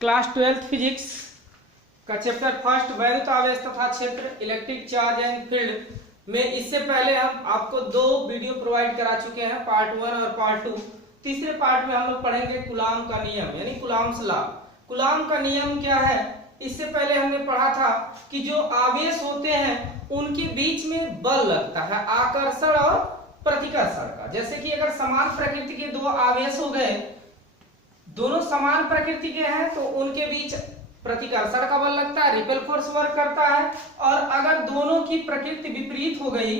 Class 12 physics का chapter first वैद्युत आवेश तथा क्षेत्र इलेक्ट्रिक चार्ज एंड फील्ड में इससे पहले हम आपको दो वीडियो प्रोवाइड करा चुके हैं, पार्ट 1 और पार्ट 2। तीसरे पार्ट में हम लोग पढ़ेंगे कूलाम का नियम यानी कूलाम्स लॉ। कूलाम का नियम क्या है? इससे पहले हमने पढ़ा था कि जो आवेश होते हैं उनके बीच में बल लगता है, आकर्षण और प्रतिकर्षण का। जैसे कि अगर समान प्रकृति के दो आवेश हो गए, दोनों समान प्रकृति के हैं, तो उनके बीच प्रतिकर्षण का बल लगता है, रिपेल फोर्स वर्क करता है। और अगर दोनों की प्रकृति विपरीत हो गई,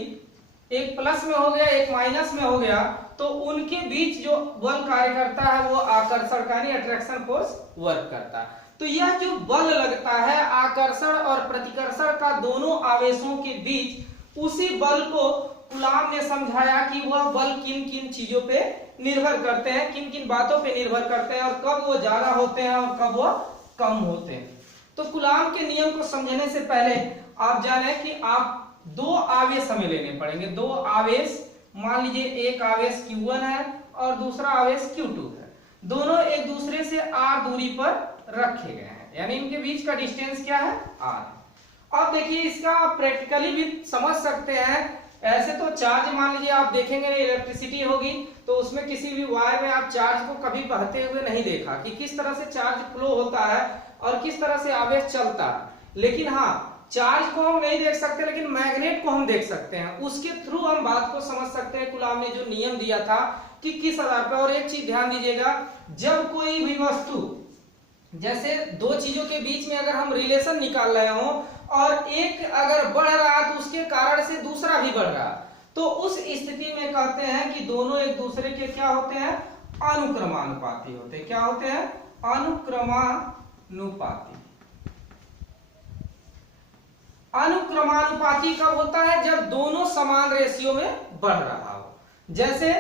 एक प्लस में हो गया एक माइनस में हो गया, तो उनके बीच जो बल कार्य करता है वो आकर्षण का यानी अट्रैक्शन फोर्स वर्क करता है। तो यह जो बल लगता है आकर्षण और प्रतिकर्षण का दोनों आवेशों के बीच, उसी बल को कूलाम ने समझाया कि वह बल किन किन चीजों पे निर्भर करते हैं, किन किन बातों पे निर्भर करते हैं, और कब वो ज्यादा होते हैं और कब वो कम होते हैं। तो कूलाम के नियम को समझने से पहले आप जाने कि आप दो आवेश हमें लेने पड़ेंगे। दो आवेश, मान लीजिए एक आवेश Q1 है और दूसरा आवेश Q2 है। दोनों एक दूसरे से r दूरी पर रखे गए हैं, यानी इनके बीच का डिस्टेंस क्या है? r। अब देखिए इसका आप प्रैक्टिकली भी समझ सकते हैं। ऐसे तो चार्ज मान लीजिए आप देखेंगे इलेक्ट्रिसिटी होगी तो उसमें किसी भी वायर में आप चार्ज को कभी बहते हुए नहीं देखा कि किस तरह से चार्ज फ्लो होता है और किस तरह से आवेश चलता है। लेकिन हाँ, चार्ज को हम नहीं देख सकते लेकिन मैग्नेट को हम देख सकते हैं। उसके थ्रू हम बात को समझ सकते हैं। कूलाम ने जो नियम दिया था कि किस आधार पर। और एक चीज ध्यान दीजिएगा, जब कोई भी वस्तु, जैसे दो चीजों के बीच में अगर हम रिलेशन निकाल रहे हो और एक अगर बढ़ रहा तो उसके कारण से दूसरा भी बढ़ रहा, तो उस स्थिति में कहते हैं कि दोनों एक दूसरे के क्या होते हैं? अनुक्रमानुपाती होते हैं। क्या होते हैं? अनुक्रमानुपाती। अनुक्रमानुपाती कब होता है? जब दोनों समान रेशियो में बढ़ रहा हो। जैसे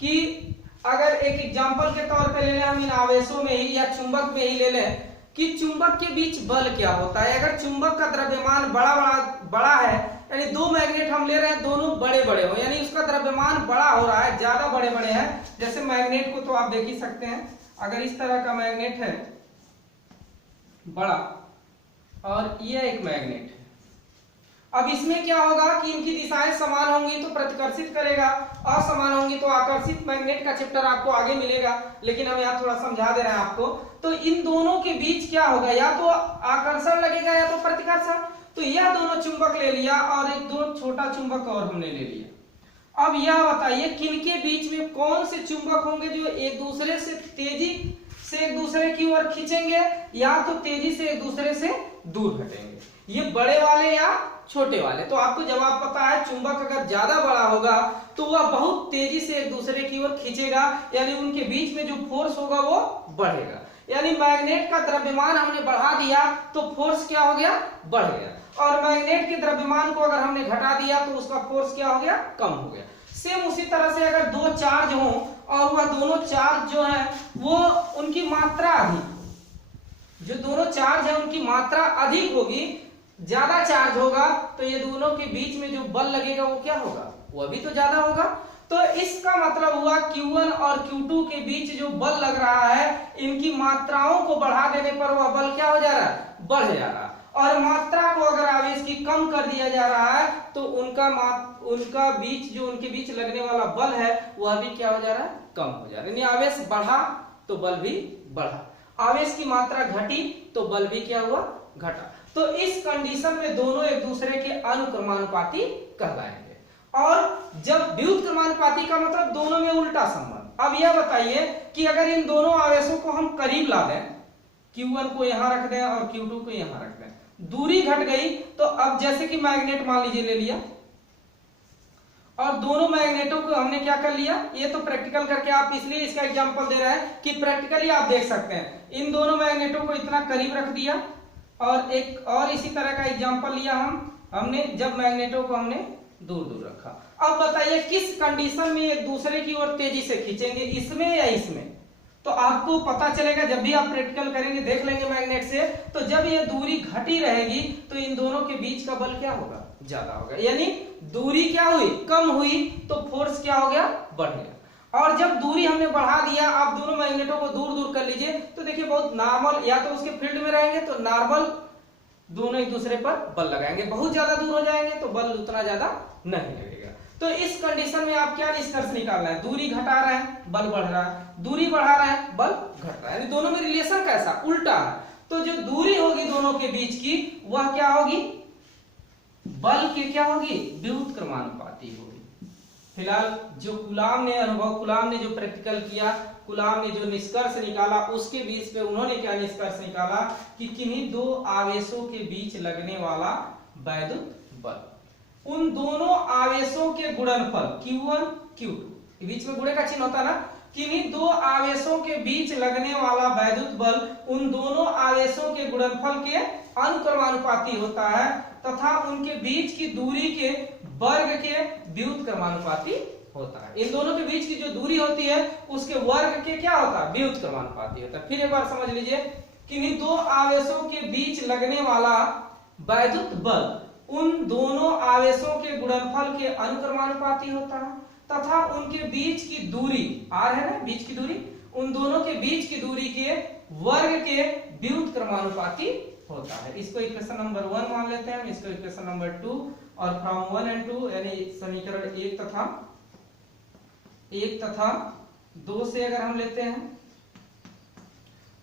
कि अगर एक एग्जांपल के तौर पे ले लें हम इन आवेशों में ही या चुंबक में ही ले लें कि चुंबक के बीच बल क्या होता है। अगर चुंबक का द्रव्यमान बड़ा है, यानी दो मैग्नेट हम ले रहे हैं, दोनों बड़े बड़े हो, यानी उसका द्रव्यमान बड़ा हो रहा है, ज्यादा बड़े बड़े हैं। जैसे मैग्नेट को तो आप देख ही सकते हैं, अगर इस तरह का मैग्नेट है बड़ा और यह एक मैग्नेट है, अब इसमें क्या होगा कि इनकी दिशाएं समान होंगी तो प्रतिकर्षित करेगा, असमान होंगी तो आकर्षित। मैग्नेट का चैप्टर आपको आगे मिलेगा, लेकिन हम यहाँ थोड़ा समझा दे रहे हैं आपको। तो इन दोनों के बीच क्या होगा? या तो आकर्षण लगेगा या तो प्रतिकर्षण। तो यह दोनों चुंबक ले लिया और एक दो छोटा चुंबक और हमने ले लिया। अब यह बताइए किनके बीच में कौन से चुंबक होंगे जो एक दूसरे से तेजी से एक दूसरे की ओर खींचेंगे, या तो तेजी से एक दूसरे से दूर हटेंगे? ये बड़े वाले या छोटे वाले? तो आपको जवाब पता है, चुंबक अगर ज्यादा बड़ा होगा तो वह बहुत तेजी से एक दूसरे की ओर खींचेगा, यानी उनके बीच में जो फोर्स होगा वो बढ़ेगा। यानी मैग्नेट का द्रव्यमान हमने बढ़ा दिया तो फोर्स क्या हो गया? बढ़ गया। और मैग्नेट के द्रव्यमान को अगर हमने घटा दिया तो उसका फोर्स क्या हो गया? कम हो गया। सेम उसी तरह से अगर दो चार्ज हो और वह दोनों चार्ज जो है वो उनकी मात्रा अधिक, जो दोनों चार्ज है उनकी मात्रा अधिक होगी, ज्यादा चार्ज होगा, तो ये दोनों के बीच में जो बल लगेगा वो क्या होगा? वह भी तो ज्यादा होगा। तो इसका मतलब हुआ Q1 और Q2 के बीच जो बल लग रहा है, इनकी मात्राओं को बढ़ा देने पर वह बल क्या हो जा रहा है? बढ़ जा रहा है। और मात्रा को अगर आवेश की कम कर दिया जा रहा है तो उनका बीच जो उनके बीच लगने वाला बल है वह भी क्या हो जा रहा है? कम हो जा रहा है। यानी आवेश बढ़ा तो बल भी बढ़ा, आवेश की मात्रा घटी तो बल भी क्या हुआ? घटा। तो इस कंडीशन में दोनों एक दूसरे के अनुक्रमानुपाती कहलाएंगे। और जब व्युत्क्रमानुपाती का मतलब दोनों में उल्टा संबंध। अब यह बताइए कि अगर इन दोनों आवेशों को हम करीब ला दें, Q1 को यहां रख दें और Q2 को यहां रख दें, दूरी घट गई। तो अब जैसे कि मैग्नेट मान लीजिए ले लिया और दोनों मैग्नेटों को हमने क्या कर लिया, ये तो प्रैक्टिकल करके आप इसलिए इसका एग्जांपल दे रहे हैं कि प्रैक्टिकली आप देख सकते हैं। इन दोनों मैग्नेटों को इतना करीब रख दिया और एक और इसी तरह का एग्जांपल लिया हमने जब मैग्नेटों को हमने दूर दूर रखा। अब बताइए किस कंडीशन में एक दूसरे की ओर तेजी से खींचेंगे, इसमें या इसमें? तो आपको पता चलेगा जब भी आप प्रैक्टिकल करेंगे, देख लेंगे मैग्नेट से, तो जब ये दूरी घटी रहेगी तो इन दोनों के बीच का बल क्या होगा? ज्यादा होगा। यानी दूरी क्या हुई? कम हुई तो फोर्स क्या हो गया? बढ़ गया। और जब दूरी हमने बढ़ा दिया, आप दोनों मैग्नेटों को दूर दूर कर लीजिए, तो देखिए बहुत नॉर्मल, या तो उसके फील्ड में रहेंगे तो नॉर्मल दोनों एक दूसरे पर बल लगाएंगे, बहुत ज्यादा दूर हो जाएंगे तो बल उतना ज्यादा नहीं लगेगा। तो इस कंडीशन में आप क्या निष्कर्ष निकालना है, दूरी घटा रहे हैं बल बढ़ रहा है, दूरी बढ़ा रहे हैं बल घट रहा है, यानी दोनों में रिलेशन कैसा, उल्टा है। तो जो दूरी होगी दोनों के बीच की वह क्या होगी, बल के क्या होगी, व्युत्क्रमानुपाती होगी। फिलहाल जो कूलाम ने अनुभव, कूलाम ने जो प्रैक्टिकल किया, कूलाम ने जो निष्कर्ष निकाला, उसके बीच पे उन्होंने क्या निष्कर्ष निकाला कि किन्हीं दो आवेशों के बीच लगने वाला वैद्युत बल, उन दोनों आवेशों के गुणनफल Q1 Q2, बीच में गुणे का चिन्ह होता है ना, किन्हीं दो आवेशों के बीच लगने वाला वैद्युत बल उन दोनों आवेशों के गुणनफल के अनुक्रमानुपाती होता है तथा उनके बीच की दूरी के वर्ग के व्युत्क्रमानुपाती होता है। इन दोनों के बीच की जो दूरी होती है उसके वर्ग के क्या होता है, व्युत्क्रमानुपाती होता है। फिर एक बार समझ लीजिए, किन्हीं दो आवेशों के बीच लगने वाला वैद्युत बल उन दोनों आवेशों के गुणनफल के अनुक्रमानुपाती होता है तथा उनके बीच की दूरी r है ना, बीच की दूरी, उन दोनों के बीच की दूरी के वर्ग के व्युत्क्रमानुपाती होता है। इसको इक्वेशन नंबर 1 मान लेते हैं, इसको इक्वेशन नंबर 2, और फ्रॉम 1 and 2 यानी समीकरण 1 तथा 2 से अगर हम लेते हैं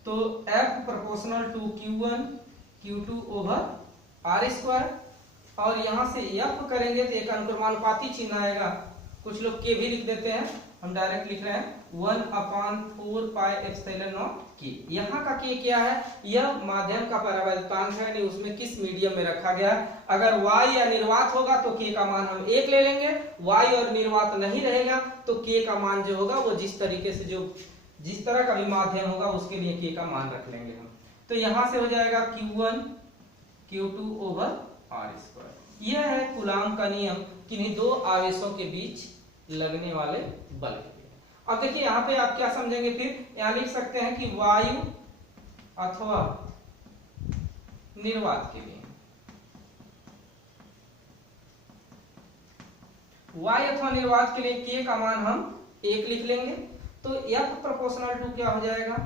तो F proportional to Q1 Q2 over R square, और यहां से F करेंगे तो एक अनुक्रमानुपाती चिन्ह आएगा, कुछ लोग के भी लिख देते हैं, हम डायरेक्ट लिख रहे हैं 1/4 पाई एप्सिलॉन नॉट के। यहाँ का के क्या है, यह माध्यम का परावैद्युतांक है, नहीं उसमें किस मीडियम में रखा गया है। अगर y या निर्वात होगा तो के का मान हम 1 ले लेंगे, y और निर्वात नहीं रहेगा तो के का मान जो होगा वो जिस तरीके से जिस तरह का भी माध्यम होगा उसके लिए के का मान रख लेंगे हम। तो यहां से हो जाएगा Q1 Q2 over R square. यह है कूलाम का नियम किन्हीं दो आवेशों के बीच लगने वाले बल के लिए। अब देखिए यहाँ पे आप क्या समझेंगे, फिर यहाँ लिख सकते हैं कि वायु अथवा निर्वात के लिए, वायु अथवा निर्वात के लिए के का मान हम 1 लिख लेंगे। तो F प्रोपोर्शनल टू क्या हो जाएगा,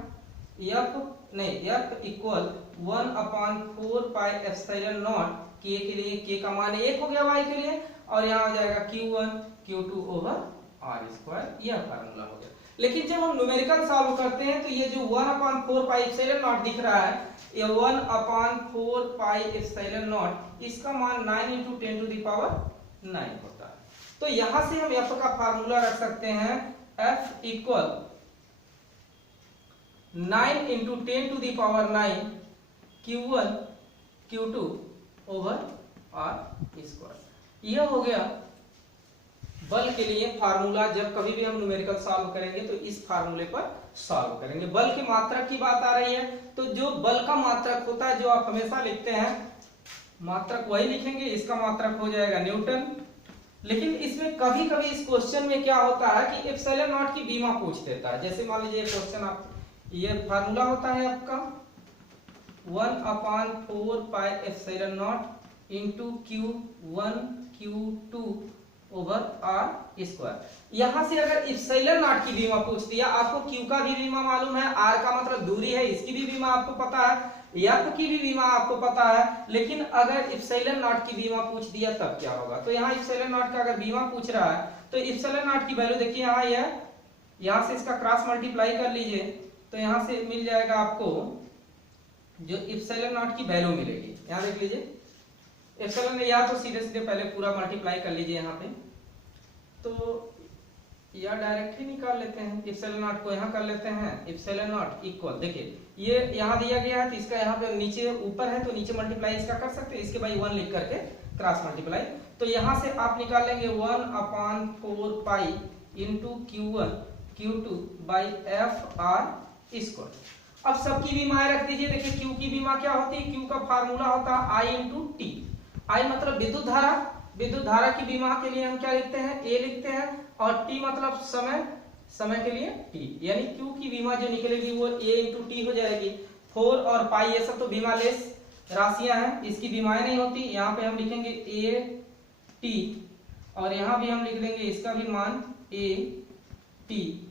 F equal 1/4 pi epsilon naught के के लिए के का मान 1 हो गया y के लिए, और यहाँ हो जाएगा Q1 Q2 over R square, यह फार्मूला हो गया। लेकिन जब हम न्यूमेरिकल सॉल्व करते हैं तो ये जो 1/4 पाई एप्सिलॉन नॉट दिख रहा है, ये 1/4 पाई एप्सिलॉन नॉट, इसका मान 9 × 10⁹ होता है। तो यहां से हम F का फार्मूला रख सकते हैं, F equal 9 × 10⁹ Q1 Q2 over R square. यह हो गया बल के लिए फार्मूला। जब कभी भी हम न्यूमेरिकल सॉल्व करेंगे तो इस फार्मूले पर सॉल्व करेंगे। बल की मात्रक की बात आ रही है तो जो बल का मात्रक होता है, जो आप हमेशा लिखते हैं मात्रक वही लिखेंगे, इसका मात्रक हो जाएगा न्यूटन। लेकिन इसमें कभी कभी इस क्वेश्चन में क्या होता है कि एप्सिलॉन नॉट की बीमा पूछ देता है। जैसे मान लीजिए क्वेश्चन, आप ये फार्मूला होता है आपका 1/4 pi epsilon naught into Q1 Q2 over R square. यहां से अगर एप्सिलॉन नॉट की बीमा पूछ दिया, आपको Q का भी बीमा मालूम है, R का मतलब दूरी है, इसकी भी बीमा आपको पता है, F की भी बीमा आपको पता है, लेकिन अगर एप्सिलॉन नॉट की बीमा पूछ दिया तब क्या होगा। तो यहाँ एप्सिलॉन नॉट का अगर बीमा पूछ रहा है तो एप्सिलॉन नॉट की वैल्यू देखिए यहाँ यहाँ से इसका क्रॉस मल्टीप्लाई कर लीजिए तो यहाँ से मिल जाएगा आपको जो एप्सिलॉन नॉट की वैल्यू मिलेगी। यहाँ देख लीजिए एप्सिलॉन, या तो सीधे सीधे पहले पूरा मल्टीप्लाई कर लीजिए यहाँ पे, तो या डायरेक्ट ही निकाल लेते हैं। एप्सिलॉन नॉट को यहाँ कर लेते हैं, एप्सिलॉन नॉट इक्वल, देखिए ये यहाँ दिया गया है तो इसका यहाँ पे नीचे ऊपर है तो नीचे मल्टीप्लाई इसका कर सकते हैं, इसके बाई 1 लिख करके क्रॉस मल्टीप्लाई। तो यहाँ से आप निकाल लेंगे 1/4 pi into Q1 Q2 by FR square. अब सबकी बीमाएं रख दीजिए। देखिए Q की बीमा क्या होती है, Q का फार्मूला होता है I इंटू T। I मतलब विद्युत धारा, विद्युत धारा की बीमा के लिए हम क्या लिखते हैं, A लिखते हैं, और T मतलब समय, समय के लिए T, यानी Q की बीमा जो निकलेगी वो A इंटू T हो जाएगी। 4 और पाई ये सब तो बीमा लेस राशियां हैं, इसकी बीमाएं नहीं होती। यहाँ पे हम लिखेंगे A T, और यहाँ भी हम लिख देंगे इसका भी मान A T टी,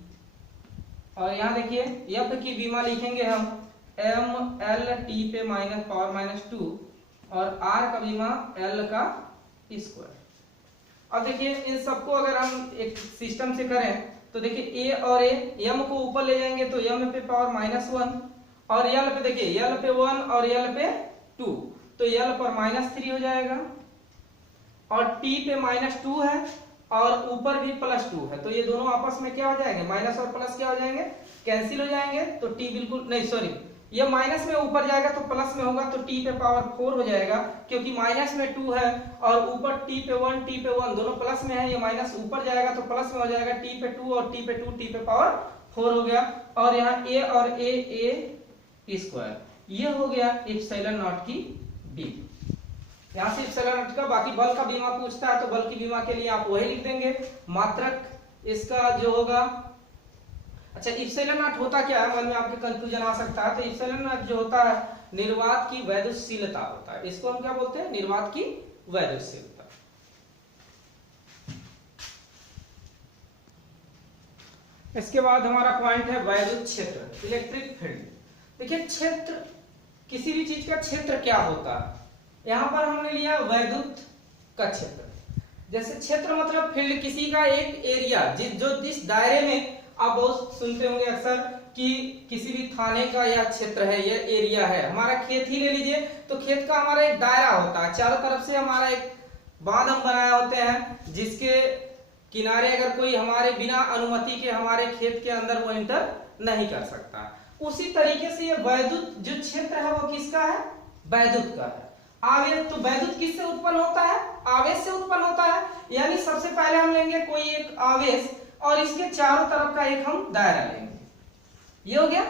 और यहाँ देखिए एफ की विमा लिखेंगे हम एम एल टी पे माइनस पावर माइनस 2 और आर का विमा एल का स्क्वायर। अब देखिए इन सबको अगर हम एक सिस्टम से करें तो देखिए ए और ए, एम को ऊपर ले जाएंगे तो एम पे पावर -1 और एल पे देखिए एल पे 1 और एल पे 2 तो एल पर -3 हो जाएगा और टी पे -2 है और ऊपर भी +2 है, तो ये दोनों आपस में क्या हो जाएंगे, माइनस और प्लस क्या हो जाएंगे, कैंसिल हो जाएंगे। तो टी बिल्कुल नहीं, सॉरी, ये माइनस में ऊपर जाएगा तो प्लस में होगा, तो टी पे पावर 4 हो जाएगा क्योंकि माइनस में 2 है और ऊपर टी पे 1 दोनों प्लस में है, ये माइनस ऊपर जाएगा तो प्लस में हो जाएगा, टी पे 2 और टी पे 2 टी पे पावर 4 हो गया। और यहाँ ए और ए स्क्वायर, ये हो गया एप्सिलॉन नॉट की डी। यहाँ से एप्सिलॉन नॉट का, बाकी बल का बीमा पूछता है तो बल की बीमा के लिए आप वही लिख देंगे, मात्रक इसका जो होगा। अच्छा, एप्सिलॉन नॉट होता क्या है, मन में आपके कंफ्यूजन आ सकता है। तो एप्सिलॉन नॉट जो होता है निर्वात की वैद्युतशीलता होता है, इसको हम क्या बोलते हैं, निर्वात की वैद्युतशीलता। इसके बाद हमारा पॉइंट है वैद्युत क्षेत्र, इलेक्ट्रिक फील्ड। देखिए क्षेत्र, किसी भी चीज का क्षेत्र क्या होता है, यहां पर हमने लिया वैद्युत का क्षेत्र। जैसे क्षेत्र मतलब फील्ड, किसी का एक एरिया, जिस दायरे में आप बहुत सुनते होंगे अक्सर कि किसी भी थाने का यह क्षेत्र है, यह एरिया है। हमारा खेत ही ले लीजिए तो खेत का हमारा एक दायरा होता है, चारों तरफ से हमारा एक बांध हम बनाए होते हैं जिसके किनारे अगर कोई हमारे बिना अनुमति के हमारे खेत के अंदर वो एंटर नहीं कर सकता। उसी तरीके से ये वैद्युत जो क्षेत्र है वो किसका है, वैद्युत का है। आवेश, तो वैद्युत किससे उत्पन्न होता है, आवेश से उत्पन्न होता है। यानी सबसे पहले हम लेंगे कोई एक आवेश और इसके चारों तरफ का एक हम दायरा लेंगे, ये हो गया।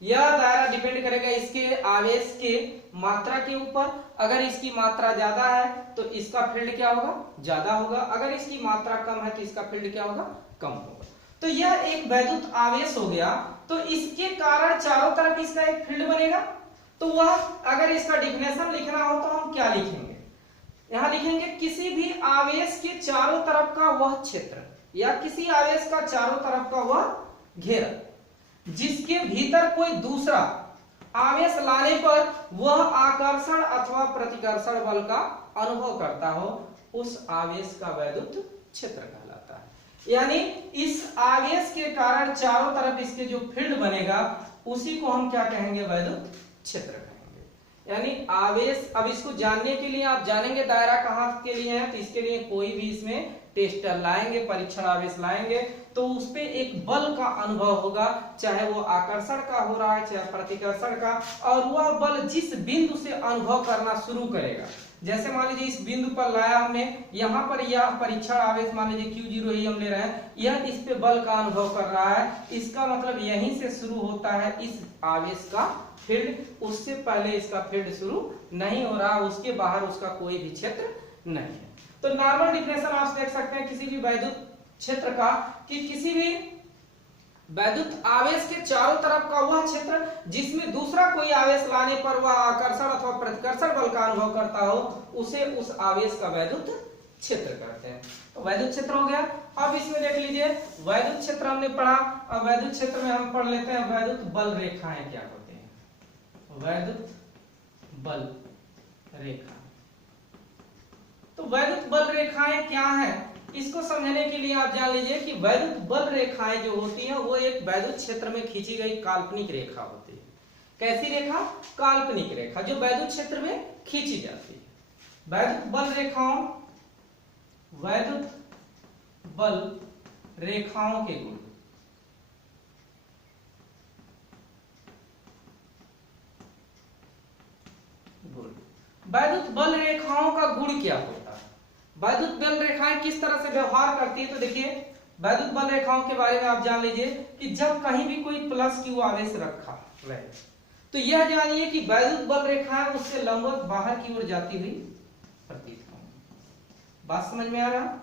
यह दायरा डिपेंड करेगा इसके आवेश के मात्रा के ऊपर। अगर इसकी मात्रा ज्यादा है तो इसका फील्ड क्या होगा, ज्यादा होगा। अगर इसकी मात्रा कम है तो इसका फील्ड क्या होगा, कम होगा। तो यह एक वैद्युत आवेश हो गया, तो इसके कारण चारों तरफ इसका एक फील्ड बनेगा। तो वह, अगर इसका डिफिनेशन लिखना हो तो हम क्या लिखेंगे, यहां लिखेंगे किसी भी आवेश के चारों तरफ का वह क्षेत्र या किसी आवेश का चारों तरफ का वह घेरा जिसके भीतर कोई दूसरा आवेश लाने पर वह आकर्षण अथवा प्रतिकर्षण बल का अनुभव करता हो, उस आवेश का वैद्युत क्षेत्र कहलाता है। यानी इस आवेश के कारण चारों तरफ इसके जो फील्ड बनेगा उसी को हम क्या कहेंगे, वैद्युत क्षेत्र कहेंगे। यानी आवेश, अब इसको जानने के लिए आप जानेंगे दायरा कहां के लिए है, तो इसके लिए कोई भी इसमें टेस्टर लाएंगे, परीक्षण आवेश लाएंगे तो उस पे एक बल का अनुभव होगा, चाहे वो आकर्षण का हो रहा है चाहे प्रतिकर्षण का, और वह बल जिस बिंदु से अनुभव करना शुरू करेगा, जैसे मान लीजिए इस बिंदु पर लाया हमने, यहाँ पर यह परीक्षण आवेश मान लीजिए Q0 ही हम ले रहे हैं, यह इस पे बल का अनुभव कर रहा है, इसका मतलब यहीं से शुरू होता है इस आवेश का फील्ड, उससे पहले इसका फील्ड शुरू नहीं हो रहा, उसके बाहर उसका कोई भी क्षेत्र नहीं है। तो नॉर्मल डिफिनेशन आप देख सकते हैं किसी भी वैद्युत क्षेत्र का, कि किसी भी वैद्युत आवेश के चारों तरफ का वह क्षेत्र जिसमें दूसरा कोई आवेश लाने पर वह आकर्षण अथवा प्रतिकर्षण बल का अनुभव करता हो, उसे उस आवेश का वैद्युत क्षेत्र कहते हैं। तो वैद्युत क्षेत्र हो गया। अब इसमें देख लीजिए वैद्युत क्षेत्र हमने पढ़ा, अब वैद्युत क्षेत्र में हम पढ़ लेते हैं वैद्युत बल रेखाएं क्या होते हैं। वैद्युत बल रेखा, तो वैद्युत बल रेखाएं क्या है, इसको समझने के लिए आप जान लीजिए कि वैद्युत बल रेखाएं जो होती हैं वो एक वैद्युत क्षेत्र में खींची गई काल्पनिक रेखा होती है। कैसी रेखा, काल्पनिक रेखा जो वैद्युत क्षेत्र में खींची जाती है। वैद्युत बल रेखाओं, वैद्युत बल रेखाओं के गुण, वैद्युत बल रेखाओं का गुण क्या होता है, वैद्युत बल रेखाएं किस तरह से व्यवहार करती है। तो देखिए वैद्युत बल रेखाओं के बारे में आप जान लीजिए कि जब कहीं भी कोई प्लस Q आवेश रखा रहे तो यह जानिए कि वैद्युत बल रेखाएं उससे लंबवत बाहर की ओर जाती हुई प्रतीत होंगी। बात समझ में आ रहा,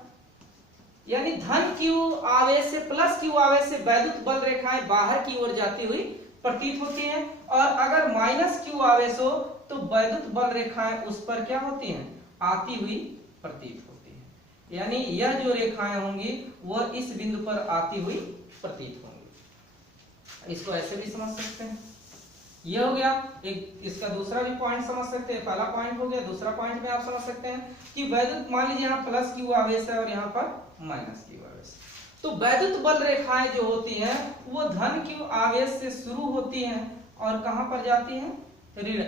यानी धन Q आवेश से प्लस Q आवेश से वैद्युत बल रेखाएं बाहर की ओर जाती हुई प्रतीत होती हैं, और अगर माइनस Q आवेश हो तो वैद्युत बल रेखाएं उस पर क्या होती हैं, आती हुई प्रतीत होती है। यानी यह जो रेखाएं होंगी वह इस बिंदु पर आती हुई प्रतीत होंगी। इसको ऐसे भी समझ सकते हैं। यह हो गया एक, इसका दूसरा भी पॉइंट समझ सकते हैं। पहला पॉइंट हो गया, दूसरा पॉइंट में आप समझ सकते हैं कि वैद्युत, मान लीजिए यहाँ प्लस क्यू आवेश है और यहाँ पर माइनस क्यू आवेश, तो वैद्युत बल रेखाएं जो होती हैं वो धन क्यू आवेश से शुरू होती हैं और कहां पर जाती हैं, ऋण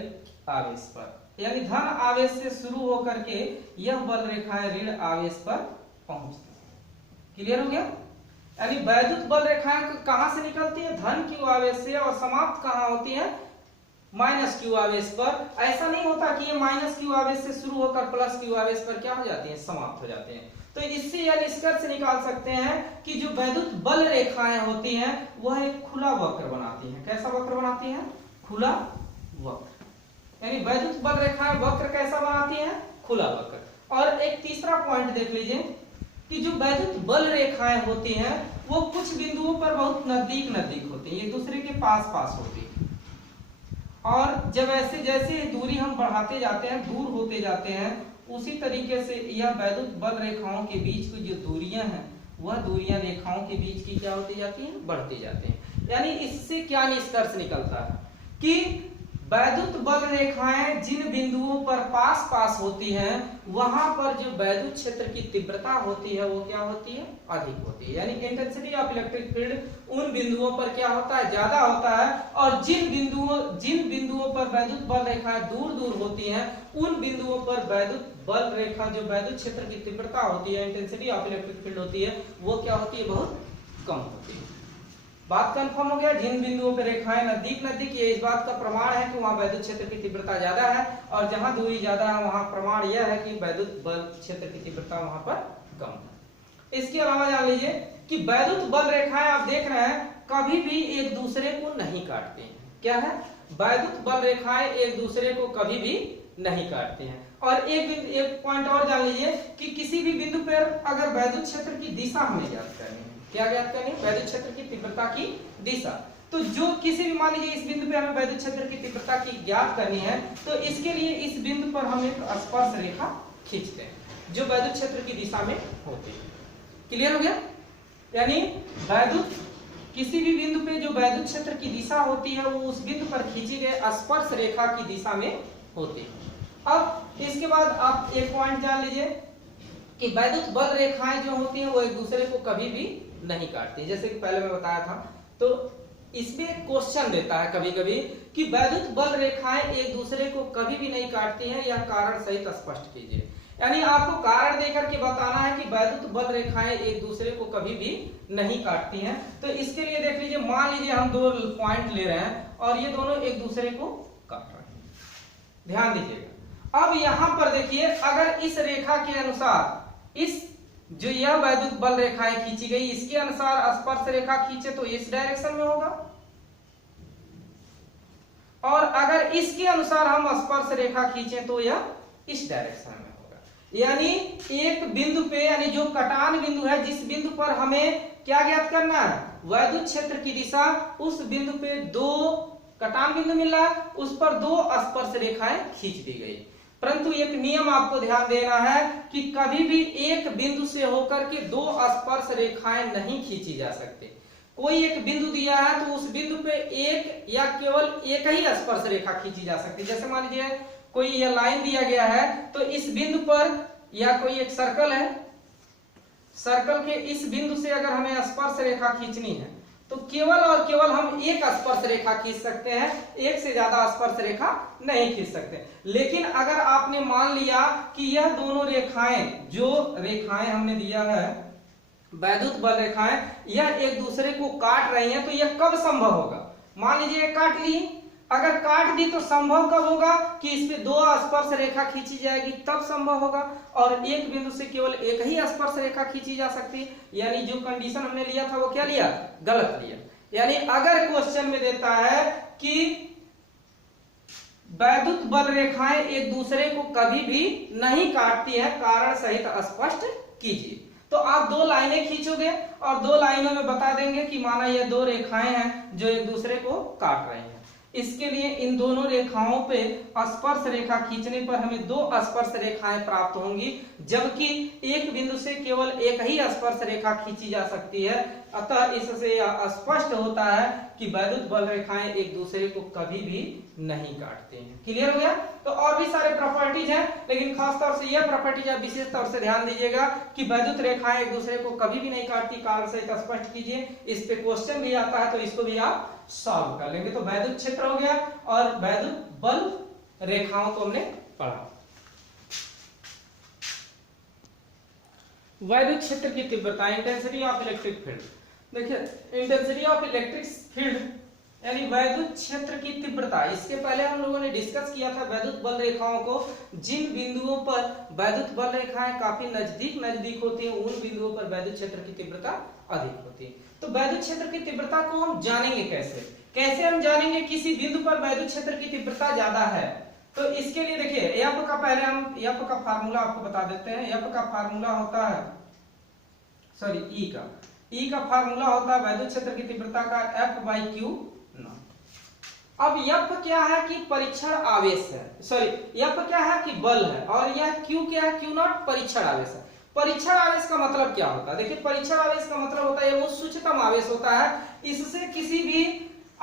आवेश पर, यानी धन आवेश से शुरू होकर के यह बल रेखाएं ऋण आवेश पर पहुंचती हैं। क्लियर हो गया? यानी वैद्युत बल रेखाएं कहां से निकलती है, धन क्यू आवेश से, और समाप्त कहां होती है, माइनस क्यू आवेश पर। ऐसा नहीं होता कि ये माइनस क्यू आवेश से शुरू होकर प्लस क्यू आवेश पर क्या हो जाती है, समाप्त हो जाते हैं। तो इससे यह निष्कर्ष निकाल सकते हैं कि जो वैद्युत बल रेखाएं होती हैं वह एक खुला वक्र बनाती हैं। कैसा वक्र बनाती हैं, खुला वक्र। यानी वैद्युत बल रेखाएं वक्र कैसा बनाती हैं, खुला वक्र। और एक तीसरा पॉइंट देख लीजिए कि जो वैद्युत बल रेखाएं होती हैं वो कुछ बिंदुओं पर बहुत नजदीक नजदीक होती हैं, एक दूसरे के पास पास होती हैं, और जब ऐसे जैसे दूरी हम बढ़ाते जाते हैं, दूर होते जाते हैं, उसी तरीके से यह वैद्युत बल रेखाओं के बीच की जो दूरियां हैं वह दूरियां रेखाओं के बीच की क्या होती जाती हैं, बढ़ती जाती हैं। यानी इससे क्या निष्कर्ष निकलता है कि वैद्युत बल रेखाएं जिन बिंदुओं पर पास पास होती हैं वहां पर जो वैद्युत क्षेत्र की तीव्रता होती है वो क्या होती है, अधिक होती है। यानी इंटेंसिटी ऑफ इलेक्ट्रिक फील्ड उन बिंदुओं पर क्या होता है, ज्यादा होता है, और जिन बिंदुओं पर वैद्युत बल रेखाएं दूर दूर होती हैं उन बिंदुओं पर वैद्युत बल रेखा जो वैद्युत क्षेत्र की तीव्रता होती है, इंटेंसिटी ऑफ इलेक्ट्रिक फील्ड होती है, वो क्या होती है, बहुत कम होती है। बात कंफर्म हो गया। जिन बिंदुओं पर रेखाएं नजदीक नजदीक, ये इस बात का प्रमाण है कि वहां वैद्युत क्षेत्र की तीव्रता ज्यादा है, और जहां दूरी ज्यादा है वहां प्रमाण यह है कि वैद्युत बल क्षेत्र की तीव्रता वहां पर कम है। इसके अलावा जान लीजिए कि वैद्युत बल रेखाएं आप देख रहे हैं कभी भी एक दूसरे को नहीं काटती हैं। क्या है, वैद्युत बल रेखाएं एक दूसरे को कभी भी नहीं काटते हैं। और एक पॉइंट और जान लीजिए कि किसी भी बिंदु पर अगर वैद्युत क्षेत्र की दिशा हमें ज्ञात करनी है, क्या ज्ञात करनी है, वैद्युत क्षेत्र की तीव्रता की दिशा, तो जो किसी भी, मान लीजिए इस बिंदु पे हमें वैद्युत क्षेत्र की तीव्रता की ज्ञात करनी है, तो इसके लिए इस बिंदु पर हम एक स्पर्श रेखा खींचते हैं जो वैद्युत क्षेत्र की दिशा में होती है। क्लियर हो गया? यानी वैद्युत किसी भी बिंदु पे जो वैद्युत क्षेत्र की दिशा होती है वो उस बिंदु पर खींची गई स्पर्श रेखा की दिशा में होती है। अब इसके बाद आप एक पॉइंट जान लीजिए कि वैद्युत बल रेखाएं जो होती हैं वो एक दूसरे को कभी भी नहीं काटती। जैसे कि पहले मैं बताया था, तो इसमें क्वेश्चन देता है कभी कभी कि वैद्युत बल रेखाएं एक दूसरे को कभी भी नहीं काटती हैं, यह कारण सहित स्पष्ट कीजिए। यानी आपको कारण देकर के बताना है कि वैद्युत बल रेखाएं एक दूसरे को कभी भी नहीं काटती हैं। तो इसके लिए देख लीजिए, मान लीजिए हम दो पॉइंट ले रहे हैं और ये दोनों एक दूसरे को काट रहे हैं, ध्यान दीजिएगा। अब यहां पर देखिए, अगर इस रेखा के अनुसार इस जो यह वैद्युत बल रेखाएं खींची गई इसके अनुसार स्पर्श रेखा खींचे तो इस डायरेक्शन में होगा, और अगर इसके अनुसार हम स्पर्श रेखा खींचे तो यह इस डायरेक्शन में होगा। यानी एक बिंदु पे, यानी जो कटान बिंदु है, जिस बिंदु पर हमें क्या ज्ञात करना है, वैद्युत क्षेत्र की दिशा, उस बिंदु पे दो कटान बिंदु मिल रहा है, उस पर दो स्पर्श रेखाएं खींच दी गई। परंतु एक नियम आपको ध्यान देना है कि कभी भी एक बिंदु से होकर के दो स्पर्श रेखाएं नहीं खींची जा सकती। कोई एक बिंदु दिया है तो उस बिंदु पे एक या केवल एक ही स्पर्श रेखा खींची जा सकती है। जैसे मान लीजिए कोई यह लाइन दिया गया है, तो इस बिंदु पर, या कोई एक सर्कल है, सर्कल के इस बिंदु से अगर हमें स्पर्श रेखा खींचनी है तो केवल और केवल हम एक स्पर्श रेखा खींच सकते हैं, एक से ज्यादा स्पर्श रेखा नहीं खींच सकते। लेकिन अगर आपने मान लिया कि यह दोनों रेखाएं, जो रेखाएं हमने दिया है वैद्युत बल रेखाएं, यह एक दूसरे को काट रही हैं, तो यह कब संभव होगा? मान लीजिए काट ली, अगर काट दी तो संभव कब होगा कि इस पे दो स्पर्श रेखा खींची जाएगी, तब संभव होगा। और एक बिंदु से केवल एक ही स्पर्श रेखा खींची जा सकती है। यानी जो कंडीशन हमने लिया था वो क्या लिया, गलत लिया। यानी अगर क्वेश्चन में देता है कि वैद्युत बल रेखाएं एक दूसरे को कभी भी नहीं काटती है, कारण सहित स्पष्ट कीजिए, तो आप दो लाइनें खींचोगे और दो लाइनों में बता देंगे कि माना यह दो रेखाएं हैं जो एक दूसरे को काट रही हैं। इसके लिए इन दोनों रेखाओं पे स्पर्श रेखा खींचने पर हमें दो स्पर्श रेखाएं प्राप्त होंगी, जबकि एक बिंदु से केवल एक ही स्पर्श रेखा खींची जा सकती है। अतः इससे यह स्पष्ट होता है कि वैद्युत बल रेखाएं एक दूसरे को कभी भी नहीं काटते हैं। क्लियर हो गया? तो और भी सारे प्रॉपर्टीज हैं, लेकिन खास तौर से यह प्रॉपर्टीज आप विशेष तौर से ध्यान दीजिएगा कि वैद्युत रेखाएं एक दूसरे को कभी भी नहीं काटती। कारण से स्पष्ट कीजिए, इस पे क्वेश्चन भी आता है तो इसको भी आप सॉल्व कर लेंगे। तो वैद्युत क्षेत्र हो गया और वैद्युत बल रेखाओं को हमने पढ़ा। वैद्युत क्षेत्र की तीव्रता, इंटेंसिटी ऑफ इलेक्ट्रिक फील्ड। देखिए, इंटेंसिटी ऑफ इलेक्ट्रिक फील्ड यानी वैद्युत क्षेत्र की तीव्रता, इसके पहले हम लोगों ने डिस्कस किया था वैद्युत बल रेखाओं को। जिन बिंदुओं पर वैद्युत बल रेखाएं काफी नजदीक होती हैं, उन बिंदुओं पर वैद्युत क्षेत्र की तीव्रता अधिक होती है। तो वैद्युत क्षेत्र की तीव्रता को हम जानेंगे कैसे हम जानेंगे किसी बिंदु पर वैद्युत क्षेत्र की तीव्रता ज्यादा है? तो इसके लिए देखिए, एफ का पहले हम एफ का फार्मूला आपको बता देते हैं। एफ का फार्मूला होता है, सॉरी ई का फार्मूला होता है वैद्युत क्षेत्र की तीव्रता का F/Q। अब F क्या है कि परीक्षण आवेश है, सॉरी F क्या है कि बल है, और यह Q क्या है? Q नॉट परीक्षण आवेश है। परीक्षण आवेश का मतलब क्या होता है? देखिए, परीक्षण आवेश का मतलब होता है वो सूक्ष्मतम आवेश होता है। इससे किसी भी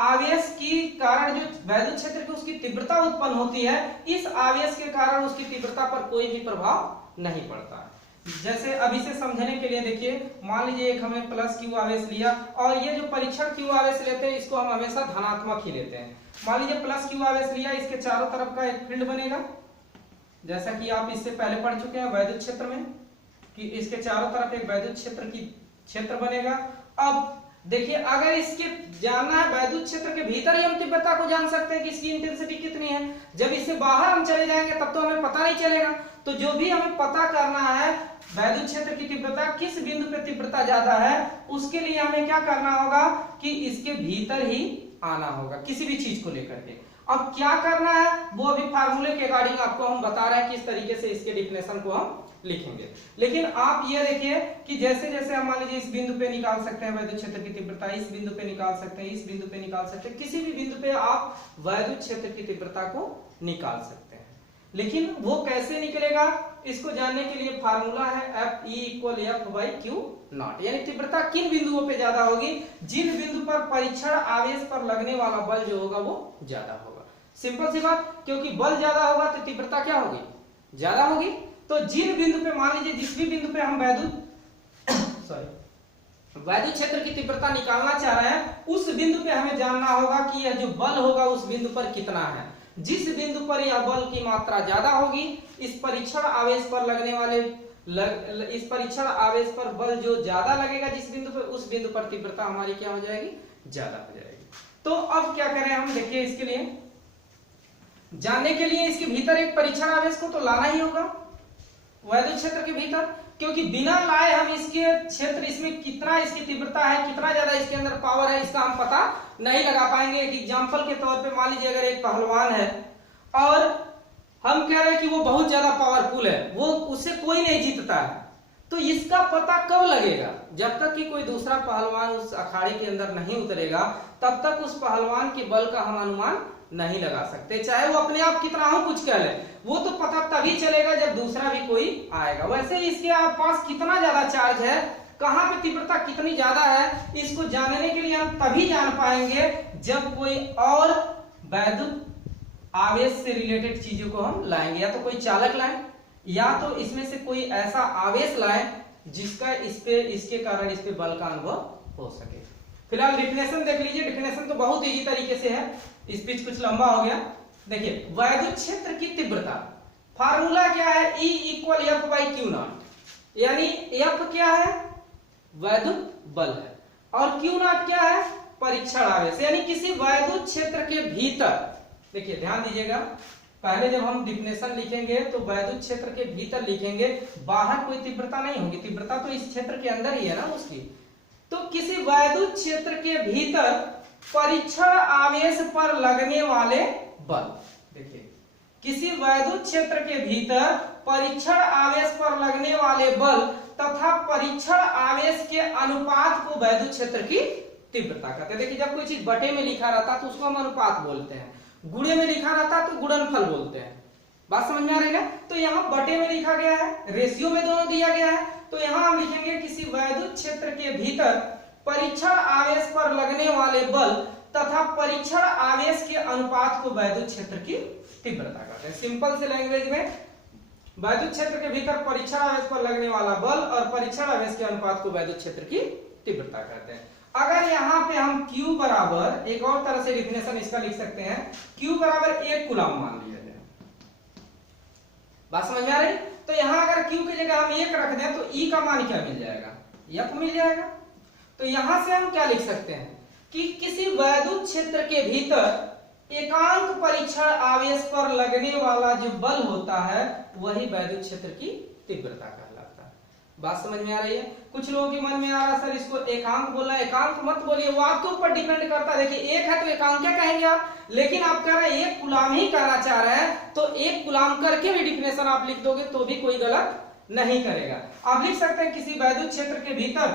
आवेश की कारण जो वैद्युत क्षेत्र की उसकी तीव्रता उत्पन्न होती है, इस आवेश के कारण उसकी तीव्रता पर कोई भी प्रभाव नहीं पड़ता। जैसे अभी से समझने के लिए देखिए, मान लीजिए एक हमने प्लस Q आवेश लिया, और ये जो परीक्षण Q आवेश लेते हैं इसको हम हमेशा धनात्मक ही लेते हैं। मान लीजिए प्लस Q आवेश लिया, इसके चारों तरफ का एक फील्ड बनेगा, जैसा कि आप इससे पहले पढ़ चुके हैं वैद्युत क्षेत्र में कि इसके चारों तरफ एक वैद्युत क्षेत्र बनेगा। अब देखिए, अगर इसके जानना है वैद्युत क्षेत्र के भीतर ही हम तीव्रता को जान सकते हैं कि इसकी इंटेंसिटी कितनी है। जब इससे बाहर हम चले जाएंगे तब तो हमें पता नहीं चलेगा। तो जो भी हमें पता करना है वैद्युत क्षेत्र की तीव्रता, किस बिंदु पे तीव्रता ज्यादा है, उसके लिए हमें क्या करना होगा कि इसके भीतर ही आना होगा किसी भी चीज को लेकर के। अब क्या करना है वो अभी फार्मूले के अकॉर्डिंग आपको हम बता रहे हैं किस तरीके से इसके डिफिनेशन को हम लिखेंगे। लेकिन आप ये देखिए कि जैसे जैसे हम मान लीजिए इस बिंदु पे निकाल सकते हैं वैद्युत क्षेत्र की तीव्रता, इस बिंदु पे निकाल सकते हैं, इस बिंदु पे निकाल सकते हैं, किसी भी बिंदु पे आप वैद्युत क्षेत्र की तीव्रता को निकाल सकते हैं। लेकिन वो कैसे निकलेगा, इसको जानने के लिए फार्मूला है F=F/Q नॉट, यानी तीव्रता किन बिंदुओं पे ज्यादा होगी? जिन बिंदु पर परीक्षण आवेश पर लगने वाला बल जो होगा वो ज्यादा होगा। सिंपल सी बात, क्योंकि बल ज्यादा होगा तो तीव्रता क्या होगी? ज्यादा होगी। तो जिन बिंदु पे, मान लीजिए जिस भी बिंदु पे हम वैद्युत क्षेत्र की तीव्रता निकालना चाह रहे हैं, उस बिंदु पे हमें जानना होगा कि यह जो बल होगा उस बिंदु पर कितना है। जिस बिंदु पर यह बल की मात्रा ज्यादा होगी, इस परीक्षण आवेश पर लगने वाले इस परीक्षण आवेश पर बल जो ज्यादा लगेगा जिस बिंदु पर, उस बिंदु पर तीव्रता हमारी क्या हो जाएगी? ज्यादा हो जाएगी। तो अब क्या करें हम, देखिए इसके लिए जानने के लिए इसके भीतर एक परीक्षण आवेश को तो लाना ही होगा वैद्युत क्षेत्र के भीतर, क्योंकि बिना लाए हम इसके क्षेत्र, इसमें कितना इसकी तीव्रता है, कितना ज्यादा इसके अंदर पावर है, इसका हम पता नहीं लगा पाएंगे। एक एग्जांपल के तौर पे मान लीजिए अगर एक पहलवान है और हम कह रहे हैं कि वो बहुत ज्यादा पावरफुल है, वो उससे कोई नहीं जीतता है, तो इसका पता कब लगेगा? जब तक कि कोई दूसरा पहलवान उस अखाड़े के अंदर नहीं उतरेगा, तब तक उस पहलवान के बल का हम अनुमान नहीं लगा सकते, चाहे वो अपने आप कितना हो कुछ कह ले। वो तो पता तभी चलेगा जब दूसरा भी कोई आएगा। वैसे इसके पास कितना ज्यादा चार्ज है, कहां पे तीव्रता कितनी ज्यादा है, इसको जानने के लिए हम तभी जान पाएंगे जब कोई और वैद्युत आवेश से रिलेटेड चीजों को हम लाएंगे, या तो कोई चालक लाएं या तो इसमें से कोई ऐसा आवेश लाएं जिसका इसके कारण इस पे बल का अनुभव हो सके। फिलहाल डिफिनेशन देख लीजिए। डिफिनेशन तो बहुत इजी तरीके से है, स्पीच कुछ लंबा हो गया। देखिए, वैद्युत क्षेत्र की तीव्रता फार्मूला क्या है? E=F/Q नॉट, यानी F क्या है? वैद्युत बल है, और Q नॉट क्या है? परीक्षण आवेश। यानी किसी वैद्युत क्षेत्र के भीतर, देखिए ध्यान दीजिएगा, पहले जब हम डिफिनेशन लिखेंगे तो वैद्युत क्षेत्र के भीतर लिखेंगे, बाहर कोई तीव्रता नहीं होगी, तीव्रता तो इस क्षेत्र के अंदर ही है ना उसकी। तो किसी वैद्युत क्षेत्र के भीतर परीक्षण आवेश पर लगने वाले बल, देखिए किसी वैद्युत क्षेत्र के भीतर परीक्षण आवेश पर लगने वाले बल तथा परीक्षण आवेश के अनुपात को वैद्युत क्षेत्र की तीव्रता कहते हैं। देखिए जब कोई चीज बटे में लिखा रहता है तो उसको हम अनुपात बोलते हैं, गुणे में लिखा रहता है तो गुणनफल बोलते हैं। बात समझ में आ रही है? तो यहाँ बटे में लिखा गया है, रेशियो में दोनों दिया गया है, तो यहाँ हम लिखेंगे किसी वैद्युत क्षेत्र के भीतर परीक्षण आवेश पर लगने वाले बल तथा परीक्षण आवेश के अनुपात को वैद्युत क्षेत्र की तीव्रता कहते हैं। सिंपल से लैंग्वेज में वैद्युत क्षेत्र के भीतर परीक्षण आवेश पर लगने वाला बल और परीक्षण आवेश के अनुपात को वैद्युत क्षेत्र की तीव्रता कहते हैं। अगर यहाँ पे हम Q बराबर, एक और तरह से डिफिनेशन इसका लिख सकते हैं, Q बराबर 1 कूलम मान लिया जाए। बात समझ में आ रही? तो यहाँ अगर Q की जगह हम 1 रख दें तो E का मान क्या मिल जाएगा? F मिल जाएगा। तो यहां से हम क्या लिख सकते हैं कि किसी वैद्युत क्षेत्र के भीतर एकांक परीक्षण आवेश पर लगने वाला जो बल होता है वही वैद्युत क्षेत्र की तीव्रता कहलाता है। बात समझ में आ रही है? कुछ लोगों के मन में आ रहा है सर इसको एकांक बोलना, एकांक मत बोलिए, वो आपके ऊपर डिपेंड करता है। देखिए 1 है तो एकांक क्या कहेंगे आप, लेकिन आप कह रहे हैं 1 कूलम ही कहना चाह रहे हैं तो 1 कूलम करके भी डिफिनेशन आप लिख दोगे तो भी कोई गलत नहीं करेगा। आप लिख सकते हैं किसी वैद्युत क्षेत्र के भीतर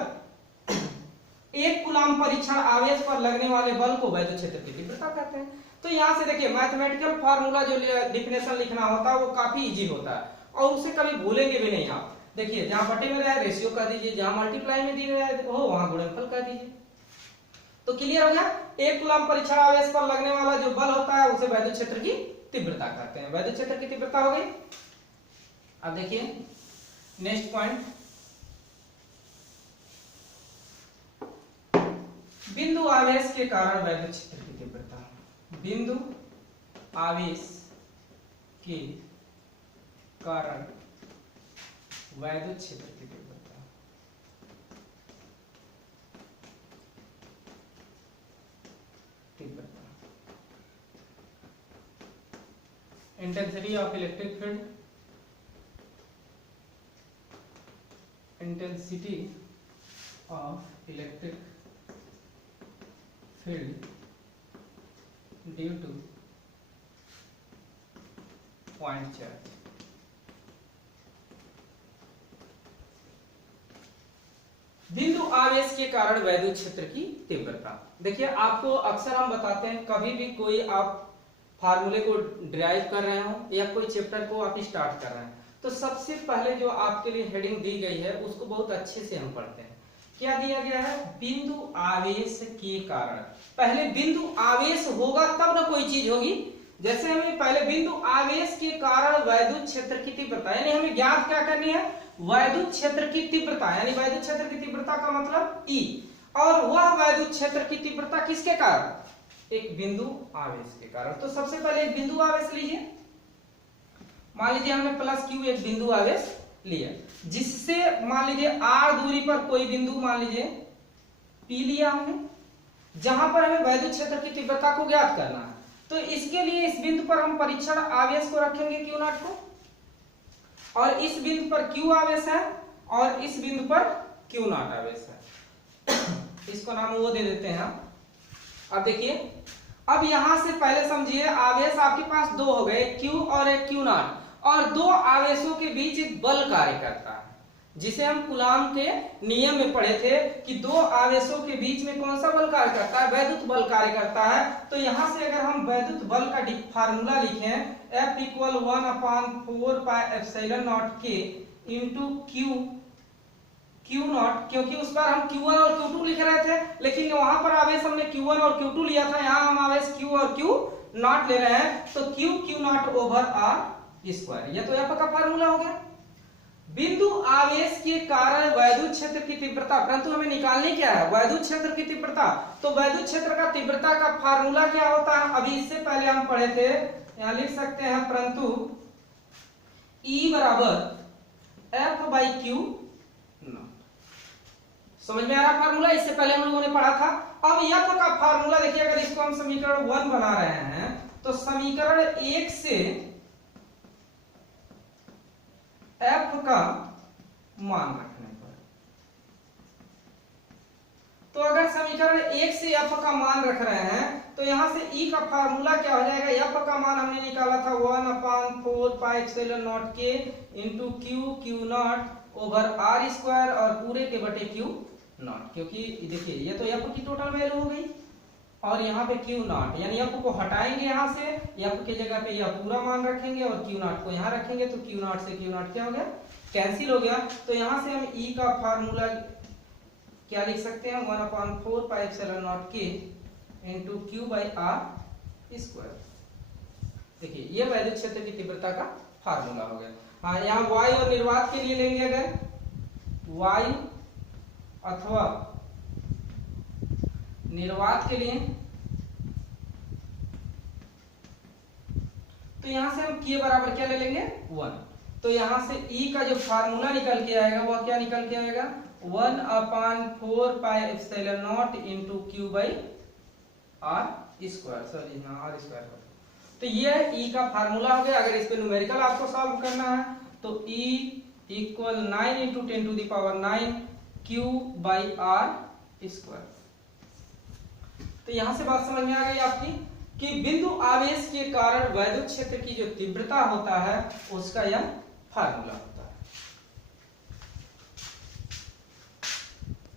1 कूलम परीक्षण आवेश पर लगने वाले बल को वैद्युत क्षेत्र की तीव्रता कहते हैं। तो यहां से देखिए मैथमेटिकल फार्मूला जो डिफिनेशन लिखना होता है वो काफी इजी होता है और उसे कभी भूलेंगे भी नहीं आप। देखिए जहां बटे में रहा रेशियो कह दीजिए, जहां मल्टीप्लाई में दी रहा है हो वहां गुणनफल कह दीजिए। तो क्लियर हो गया? 1 कूलम परीक्षण आवेश पर लगने वाला जो बल होता है उसे वैद्युत क्षेत्र की तीव्रता कहते हैं। वैद्युत क्षेत्र की तीव्रता हो गई। अब देखिए नेक्स्ट पॉइंट, बिंदु आवेश के कारण वैद्युत क्षेत्र की तीव्रता। बिंदु आवेश के कारण वैद्युत क्षेत्र की तीव्रता। Intensity of electric field, intensity of electric field due to point charge। बिंदु आवेश के कारण वैद्युत क्षेत्र की तीव्रता। देखिए आपको अक्सर हम बताते हैं कभी भी कोई आप फार्मूले को ड्राइव कर रहे हो या कोई चैप्टर को आप स्टार्ट कर रहे हैं तो सबसे पहले जो आपके लिए हेडिंग दी गई है उसको बहुत अच्छे से हम पढ़ते हैं। क्या दिया गया है? बिंदु आवेश के कारण। पहले बिंदु आवेश होगा तब ना कोई चीज होगी। जैसे हमें पहले बिंदु आवेश के कारण वैद्युत क्षेत्र की तीव्रता, यानी हमें ज्ञात क्या करनी है? वैद्युत क्षेत्र की तीव्रता, यानी वैद्युत क्षेत्र की तीव्रता का मतलब E। और वह वैद्युत क्षेत्र की तीव्रता किसके कारण? एक बिंदु आवेश के कारण। तो सबसे पहले एक बिंदु आवेश लीजिए। मान लीजिए हमने प्लस Q एक बिंदु आवेश लिया, जिससे मान लीजिए R दूरी पर कोई बिंदु मान लीजिए P लिया हमने, जहां पर हमें वैद्युत क्षेत्र की तीव्रता को ज्ञात करना है। तो इसके लिए इस बिंदु पर हम परीक्षण आवेश को रखेंगे Q0 को, और इस बिंदु पर Q आवेश है और इस बिंदु पर Q0 आवेश है। इसको नाम वो दे देते हैं। अब देखिए, अब यहां से पहले समझिए आवेश आपके पास दो हो गए, Q और एक Q0, और दो आवेशों के बीच एक बल कार्य करता है, जिसे हम कूलॉम के नियम में पढ़े थे कि दो आवेशों के बीच में कौन सा बल कार्य करता है? वैद्युत बल कार्य करता है। तो यहां से अगर हम वैद्युत बल का फार्मूला लिखें, F = 1/4 πε0 K इंटू Q0, क्योंकि उस पर हम Q1 और Q2 लिख रहे थे, लेकिन वहां पर आवेश हमने Q1 और Q2 लिया था, यहाँ हम आवेश Q और Q0 ले रहे हैं, तो Q/R²। यह तो F का फार्मूला हो गया। बिंदु आवेश के कारण वैद्युत क्षेत्र की तीव्रता, परंतु हमें निकालनी क्या है? वैद्युत क्षेत्र की तीव्रता। तो वैद्युत क्षेत्र का तीव्रता का फार्मूला क्या होता है? अभी इससे पहले हम पढ़े थे, यहां लिख सकते हैं, परंतु E = F/Q। समझ में आ रहा फार्मूला? इससे पहले हम लोगों ने पढ़ा था। अब F का फार्मूला देखिए, अगर इसको हम समीकरण 1 बना रहे हैं तो समीकरण 1 से F का मान रखने पर, तो अगर समीकरण 1 से F का मान रख रहे हैं तो यहां से E का फार्मूला क्या हो जाएगा? F का मान हमने निकाला था 1/4 πε0 K इंटू Q/R², और पूरे के बटे Q नॉट, क्योंकि देखिए ये तो एफ की टोटल वैल्यू हो गई और यहाँ पे क्यू नॉट, यानी एफ को हटाएंगे यहाँ से, एफ के जगह पे यह पूरा मान रखेंगे और क्यू नॉट को यहाँ रखेंगे, तो क्यू नॉट से क्यू नॉट क्या हो गया, कैंसिल हो गया। तो यहाँ से हम ई का फार्मूला क्या लिख सकते हैं, 1/4 पाई एप्सिलॉन नॉट के into Q by R square. देखिए ये वैद्युत क्षेत्र की तीव्रता का फार्मूला हो गया। हाँ, यहाँ वायु और निर्वात के लिए लेंगे, अगर वायु अथवा निर्वात के लिए, तो यहां से हम के बराबर क्या ले लेंगे, 1। तो यहां से ई का जो फार्मूला निकल के आएगा वह क्या निकल के आएगा, 1/4 pi epsilon naught into Q by R square, sorry हाँ आर स्क्वायर। तो ये ई का फार्मूला हो गया। अगर इस पे न्यूमेरिकल आपको सॉल्व करना है तो E equal 9 into 10 to the power 9 Q by R square. तो यहां से बात समझ में आ गई आपकी कि बिंदु आवेश के कारण वैद्युत क्षेत्र की जो तीव्रता होता है उसका यह फार्मूला।